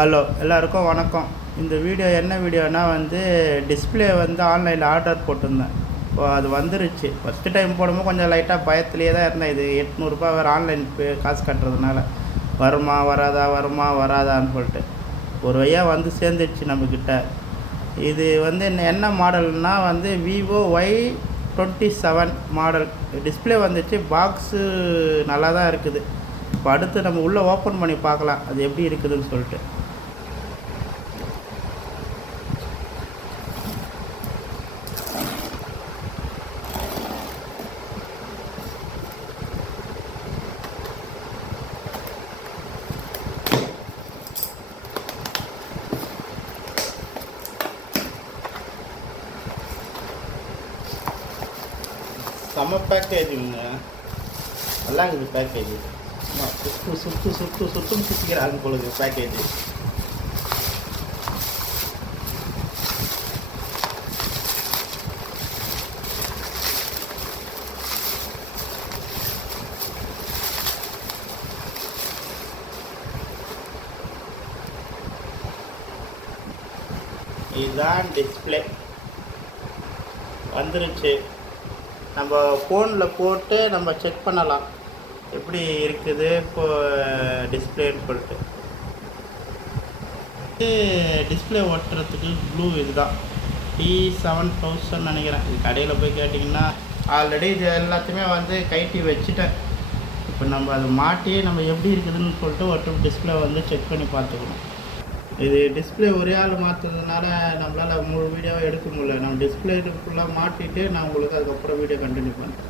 Hello எல்லாருக்கும் வணக்கம். இந்த வீடியோ என்ன வீடியோனா டிஸ்பிளே ஆன்லைனில் ஆர்டர் போட்டிருந்தேன். இப்போ அது வந்துருச்சு. ஃபஸ்ட்டு டைம் போடும்போது கொஞ்சம் லைட்டாக பயத்துலேயே தான் இருந்தேன். இது 800 வேறு ஆன்லைன் காசு கட்டுறதுனால வருமா வராதான்னு சொல்லிட்டு ஒரு வழியாக சேர்ந்துடுச்சு நம்மக்கிட்ட. இது என்ன மாடல்னால் விவோ Y27 மாடல் டிஸ்பிளே வந்துச்சு. பாக்ஸு நல்லா தான் இருக்குது. இப்போ அடுத்து நம்ம உள்ளே ஓப்பன் பண்ணி பார்க்கலாம் அது எப்படி இருக்குதுன்னு சொல்லிட்டு. செம்ம பேக்கேஜுங்க, நல்லா இருக்குது பேக்கேஜ். சுற்றும் சுற்றிக்கிறாங்க பொழுது பேக்கேஜ். இதுதான் டிஸ்பிளே வந்துருச்சு. நம்ம ஃபோனில் போட்டு நம்ம செக் பண்ணலாம் எப்படி இருக்குது இப்போ டிஸ்பிளேன்னு சொல்லிட்டு. டிஸ்பிளே ஓட்டுறதுக்கு ப்ளூ இதுதான் T7000 நினைக்கிறேன். இது கடையில் போய் கேட்டிங்கன்னா ஆல்ரெடி இது எல்லாத்தையுமே கைட்டி வச்சுட்டேன். இப்போ நம்ம அதை மாட்டி நம்ம எப்படி இருக்குதுன்னு சொல்லிட்டு ஒரு டிஸ்பிளே செக் பண்ணி பார்த்துக்கணும். இது டிஸ்பிளே ஒரே ஆள் மாற்றுறதுனால நம்மளால் முழு வீடியோவை எடுக்க முடியல. நம்ம டிஸ்பிளே ஃபுல்லாக மாட்டிட்டு நான் உங்களுக்கு அதுக்கப்புறம் வீடியோ கண்டினியூ பண்ணுறேன்.